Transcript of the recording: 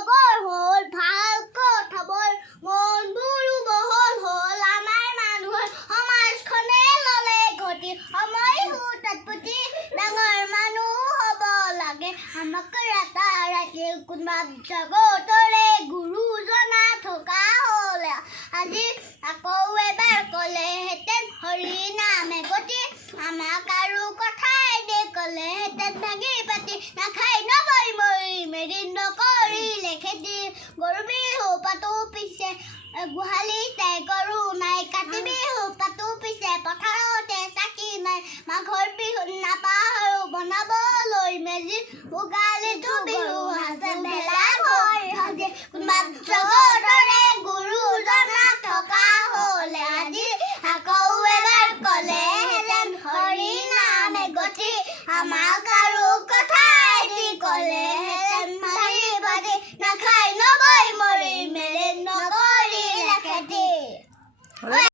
লগৰ হ'ল ভাল কথাবোৰ মনবোৰো বহল হ'ল আমাৰ মানুহৰ সমাজখনে ল'লে গতি সময় তাৎপতি ডাঙৰ মানুহ হ'ব লাগে আমাক ৰাতি কোনোবা জগতৰে গুৰুজনা থকা হ'ল আজি আকৌ এবাৰ ক'লেহেঁতেন হৰি নামে গতি আমাক আৰু কথাই দে ক'লেহেঁতেন ভাগি পাতি নাখাই নবৈ মৰি মেৰি নকৰিলে খেতি গৰু বিহু পাতো পিছে গোহালিতে গৰু নাই কাতি বিহু পাতো পিছে পথাৰতে চাকি নাই মাঘৰ বিহু নাপাহৰো বনাবলৈ মেজি ভোগালীতো বিহু আছে ভেলা ঘৰ সাজি কোনোবা জগতৰে গুৰুজনা থকা হ'লে আজি আকৌ এবাৰ ক'লেহেঁতেন হৰি নামে গতি আমাক আৰু কথাই দি ক'লেহেঁতেন মাৰি বাজি নাখাই নবৈ মৰি মেলি নকৰিলে খেতি